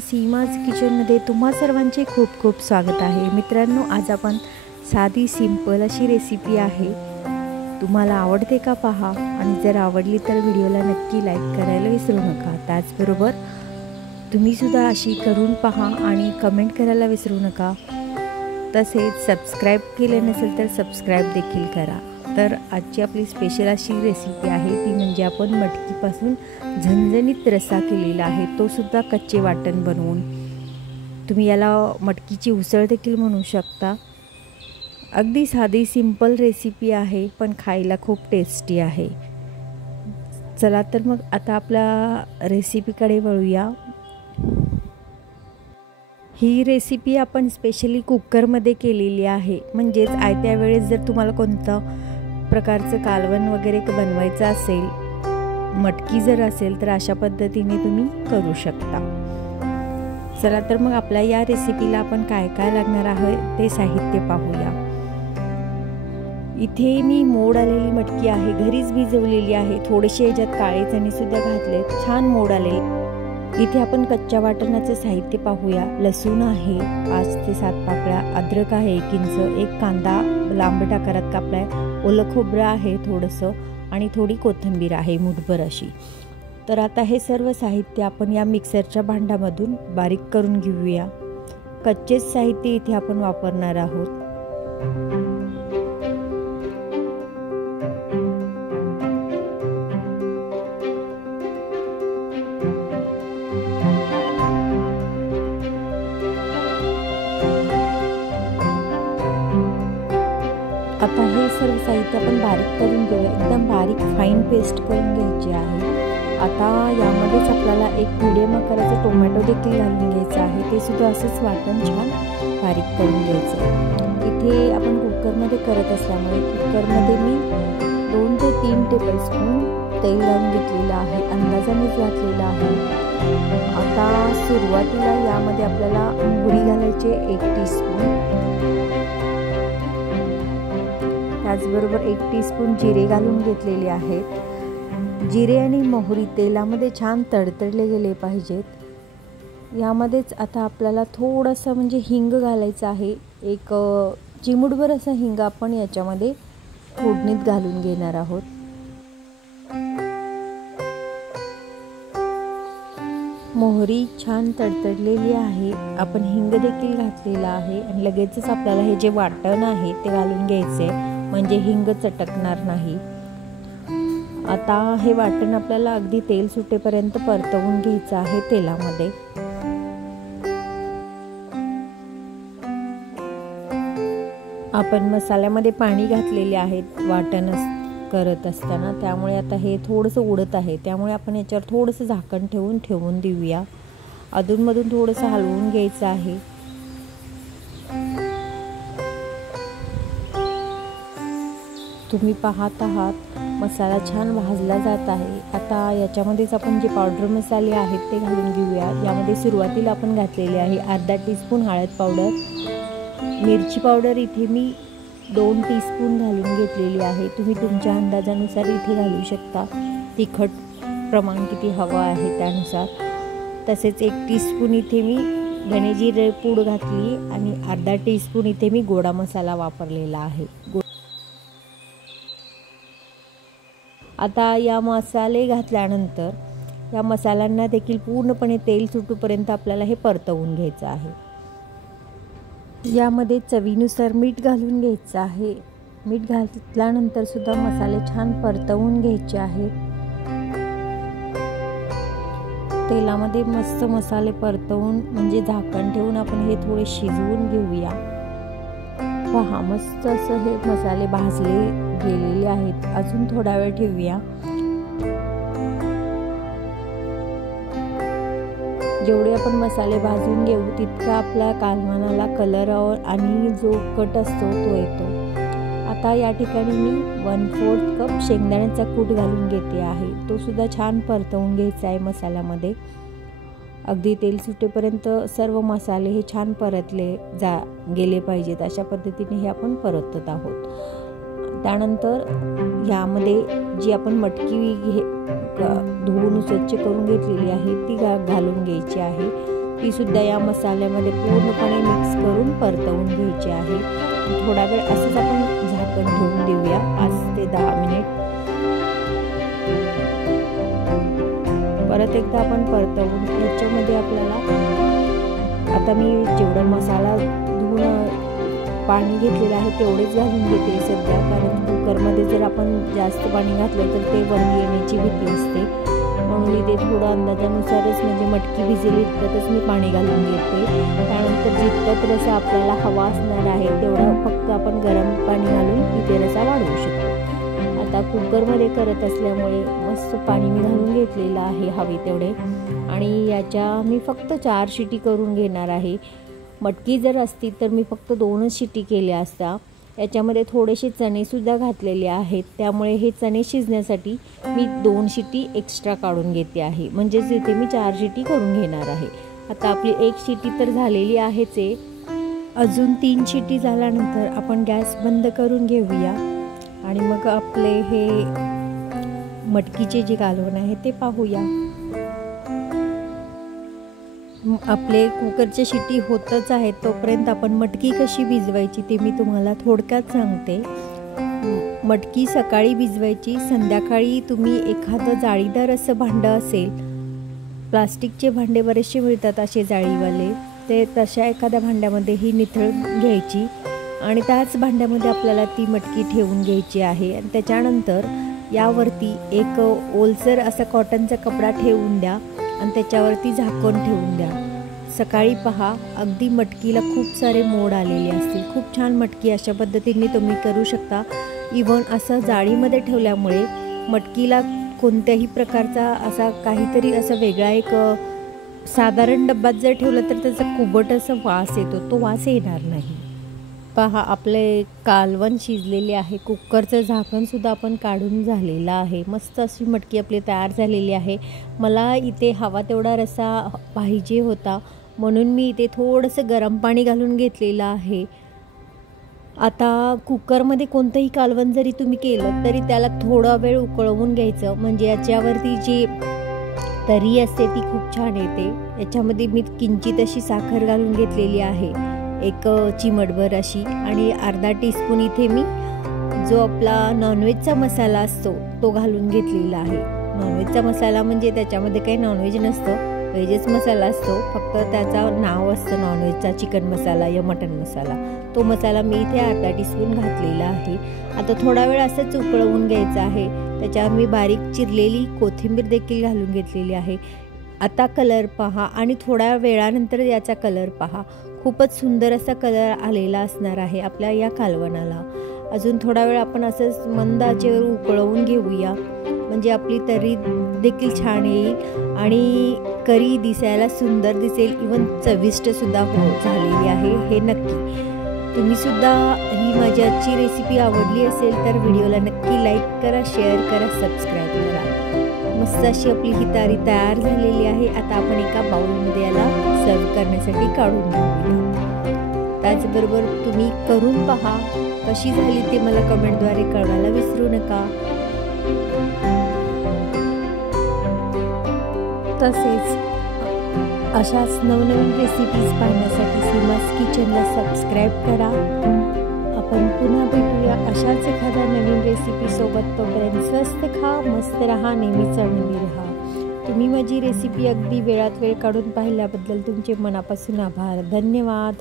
सीमाज किचनमध्ये तुम्हा सर्वांचे खूप खूप स्वागत आहे। मित्रांनो, आज आपण साधी सिंपल अशी रेसिपी आहे। तुम्हाला आवडते का पहा, आणि जर आवडली तर व्हिडिओला नक्की लाईक करायला विसरू नका। त्याचबरोबर तुम्ही सुद्धा अशी करून पहा आणि कमेंट करायला विसरू नका। तसेच सबस्क्राइब केले नसेल तर सबस्क्राइब देखील करा। तर आजची आपली स्पेशल अशी रेसिपी आहे, ती म्हणजे आपण मटकीपासून झणझणीत रस्सा केलेला आहे, तो सुद्धा कच्चे वाटण बनवून। तुम्ही याला मटकीची उसळ देखील म्हणू शकता। अगदी साधी सिंपल रेसिपी आहे, पण खायला खूप टेस्टी आहे। चला तर मग आता आपल्या रेसिपीकडे वळूया। ही रेसिपी आपण स्पेशली कुकरमध्ये केलेली आहे, म्हणजेच आयत्या वेळेस जर तुम्हाला कोणतं प्रकारचं कालवण वगैरे बनवायचं असेल, मटकी जर असेल, तर अशा पद्धतीने तुम्ही करू शकता। चला तर मग आपल्या या रेसिपीला आपण काय काय लागणार आहे ते साहित्य पाहूया। इथे मी मोड आलेली मटकी आहे, घरीच भिजवलेली आहे। थोडेसे याच्यात काळे चणे सुद्धा घातले, छान मोड आले। इथे आपण कच्च्या वाटणाचे साहित्य पाहूया। लसूण आहे 5 ते 7 पाकळ्या, अद्रक आहे 1 इंच, एक कांदा लांबट आकारात कापलाय, ओलं खोबरं आहे थोडंसं, आणि थोडी कोथिंबीर आहे मुठभर अशी। तर आता हे सर्व साहित्य आपण या मिक्सरच्या भांड्यामधून बारीक करून घेऊया। कच्चेच साहित्य इथे आपण वापरणार आहोत। आता हे सर्व साहित्य आपण बारीक करून घेऊया, एकदम बारीक फाईन पेस्ट करून घ्यायची आहे। आता यामध्येच आपल्याला एक मीडियम आकाराचा टोमॅटो देखील घालून घ्यायचा आहे, ते सुद्धा असंच वाटण छान बारीक करून घ्यायचं आहे। इथे आपण कुकरमध्ये करत असल्यामुळे कुकरमध्ये मी 2 ते 3 टेबलस्पून तेल घालून घेतलेलं आहे, अंदाजानेच घातलेलं आहे। आता सुरुवातीला यामध्ये आपल्याला मोहरी घालायचे 1 टीस्पून, त्याचबरोबर 1 टीस्पून जिरे घालून घेतलेले आहेत। जिरे आणि मोहरी तेलामध्ये छान तडतडले गेले पाहिजेत। यामध्येच आता आपल्याला थोडंसं म्हणजे हिंग घालायचं आहे, एक चिमूटभर असं हिंग आपण याच्यामध्ये फोडणीत घालून घेणार आहोत। मोहरी छान तडतडलेली आहे, आपण हिंग देखील घातलेला आहे, आणि लगेचच आपल्याला हे जे वाटण आहे ते घालून घ्यायचे, म्हणजे हिंग चटकणार नाही। आता हे वाटण आपल्याला अगदी तेल सुटेपर्यंत परतवून घ्यायचं आहे तेलामध्ये। आपण मसाल्यामध्ये पाणी घातलेले आहेत वाटण करत असताना, त्यामुळे आता हे थोडंसं उडत आहे, त्यामुळे आपण याच्यावर थोडंसं झाकण ठेवून देऊया। अधूनमधून थोडंसं हलवून घ्यायचं आहे। तुम्ही पाहत आहात मसाला छान भाजला जात आहे। आता याच्यामध्येच आपण जे पावडर मसाले आहेत ते घालून घेऊया। यामध्ये सुरुवातीला आपण घातलेले आहे अर्धा टीस्पून हळद पावडर, मिरची पावडर इथे मी 2 टीस्पून घालून घेतलेली आहे, तुम्ही तुमच्या अंदाजानुसार इथे घालू शकता, तिखट प्रमाण किती हवं आहे त्यानुसार। तसेच 1 टीस्पून इथे मी धने जिरे पूड घातली, आणि अर्धा टीस्पून इथे मी गोडा मसाला वापरलेला आहे। आता या मसाले घातल्यानंतर या मसाल्यांना देखील पूर्णपणे तेल सुटूपर्यंत आपल्याला हे परतवून घ्यायचं आहे। यामध्ये चवीनुसार मीठ घालून घ्यायचं आहे। मीठ घातल्यानंतर सुद्धा मसाले छान परतवून घ्यायचे आहेत। तेलामध्ये मस्त मसाले परतवून म्हणजे झाकण ठेवून आपण हे थोडे शिजवून घेऊया। पहा, मस्त असं हे मसाले भाजले गेलेले आहेत। अजून थोडा वेळ ठेवूया। जेवढे आपण मसाले भाजून घेऊ तितका आपल्या कालवणाला कलर आणि जो कट असतो तो येतो। आता या ठिकाणी मी 1/4 कप शेंगदाण्याचा कूट घालून घेते आहे, तो सुद्धा छान परतवून घ्यायचा आहे मसाल्यामध्ये। अगदी तेल सुटेपर्यंत सर्व मसाले हे छान परतले गेले पाहिजेत, अशा पद्धतीने हे आपण परतत आहोत। त्यानंतर यामध्ये जी आपण मटकी धुवून स्वच्छ करून घेतलेली आहे ती घालून घ्यायची आहे। तीसुद्धा या मसाल्यामध्ये पूर्णपणे मिक्स करून परतवून घ्यायची आहे। थोडा वेळ असंच आपण झाकण ठेवून देऊया 5 ते 10 मिनिट। परत एकदा आपण परतवून याच्यामध्ये आपल्याला आता मी जेवढा मसाला धुवून पाणी घेतलेलं आहे तेवढेच घालून घेते सध्या, कारण कुकरमध्ये जर आपण जास्त पाणी घातलं तर ते वरती येण्याची भीती असते, म्हणून इथे थोडं अंदाजानुसारच म्हणजे मटकी भिजेल इतकंच मी पाणी घालून घेते। त्यानंतर जितकं रसा आपल्याला हवा असणार आहे तेवढं फक्त आपण गरम पाणी घालून इथे रसा वाढवू शकतो। आता कुकरमध्ये करत असल्यामुळे मस्त पाणी मी घालून घेतलेलं आहे हवे तेवढे, आणि याच्या मी फक्त 4 शिटी करून घेणार आहे। मटकी जर असती तर मी फक्त 2च शिटी केल्या असत्या। याच्यामध्ये थोडेसे चणेसुद्धा घातलेले आहेत, त्यामुळे हे चणे शिजण्यासाठी मी 2 शिटी एक्स्ट्रा काढून घेते आहे, म्हणजेच इथे मी 4 शिटी करून घेणार आहे। आता आपली 1 शिटी तर झालेली आहेच आहे, अजून 3 शिटी झाल्यानंतर आपण गॅस बंद करून घेऊया आणि मग आपले हे मटकीचे जे कालवण आहे ते पाहूया। आपले कुकरच्या शिटी होतच आहेत, तोपर्यंत आपण मटकी कशी भिजवायची ते मी तुम्हाला थोडक्यात सांगते। मटकी सकाळी भिजवायची, संध्याकाळी तुम्ही एखादं जाळीदार असं भांडं असेल, प्लास्टिकचे भांडे बरेचसे मिळतात असे जाळीवाले, ते तशा एखाद्या भांड्यामध्ये ही निथळून घ्यायची आणि त्याच भांड्यामध्ये आपल्याला ती मटकी ठेवून घ्यायची आहे। आणि त्याच्यानंतर यावरती एक ओलसर असा कॉटनचा कपडा ठेवून द्या आणि त्याच्यावरती झाकण ठेवून द्या। सकाळी पहा अगदी मटकीला खूप सारे मोड आलेले असतील, खूप छान मटकी अशा पद्धतीने तुम्ही करू शकता। इवन असं जाळीमध्ये ठेवल्यामुळे मटकीला कोणत्याही प्रकारचा असा काहीतरी असा वेगळा एक साधारण डब्यात जर ठेवलं तर त्याचा कुबट असा वास येतो, तो वास येणार नाही। पहा आपले कालवण शिजलेले आहे, कुकरचं झाकणसुद्धा आपण काढून झालेलं आहे, मस्त अशी मटकी आपली तयार झालेली आहे। मला इथे हवा तेवढा रसा पाहिजे होता, म्हणून मी इथे थोडंसं गरम पाणी घालून घेतलेलं आहे। आता कुकरमध्ये कोणतंही कालवण जरी तुम्ही केलं तरी त्याला थोडा वेळ उकळवून घ्यायचं, म्हणजे याच्यावरती जी तरी असते ती खूप छान येते। याच्यामध्ये मी किंचित अशी साखर घालून घेतलेली आहे, 1 चिमटभर अशी, आणि अर्धा टीस्पून इथे मी जो आपला नॉनव्हेजचा मसाला असतो तो घालून घेतलेला आहे। नॉनव्हेजचा मसाला म्हणजे त्याच्यामध्ये काही नॉनव्हेज नसतं, व्हेजच मसाला असतो, फक्त त्याचा नाव असतं नॉनव्हेजचा, चिकन मसाला या मटन मसाला, तो मसाला मी इथे अर्धा टीस्पून घातलेला आहे। आता थोडा वेळ असंच उकळवून घ्यायचं आहे। त्याच्यावर मी बारीक चिरलेली कोथिंबीर देखील घालून घेतलेली आहे। आता कलर पहा आणि थोड्या वेळानंतर याचा कलर पहा, खूपच सुंदर असा कलर आलेला असणार आहे आपल्या या कालवणाला। अजून थोडा वेळ आपण असंच मंद आचेवर उकळवून घेऊया, म्हणजे आपली तर्री देखील छान येईल आणि करी दिसायला सुंदर दिसेल, इवन चविष्टसुद्धा झालेली आहे हे नक्की। तुम्हीसुद्धा ही माझी आजची रेसिपी आवडली असेल तर व्हिडिओला नक्की लाईक करा, शेअर करा, सबस्क्राईब करा। मस्त अशी आपली ही तर्री तयार झालेली आहे। आता आपण एका बाउलमध्ये याला सर्व करण्यासाठी काढून घेऊया। त्याचबरोबर तुम्ही करून पहा, कशी झाली ते मला कमेंटद्वारे कळवायला विसरू नका। तसेच अशाच नवनवीन रेसिपीज पाहण्यासाठी सीमास किचनला सबस्क्राईब करा। आपण पुन्हा भेटूया अशाच एखाद्या नवीन रेसिपीसोबत, तोपर्यंत स्वस्त खा, मस्त रहा, नेहमीच आनंदी रहा। तुम्ही माझी रेसिपी अगदी वेळात वेळ काढून पाहिल्याबद्दल तुमचे मनापासून आभार, धन्यवाद।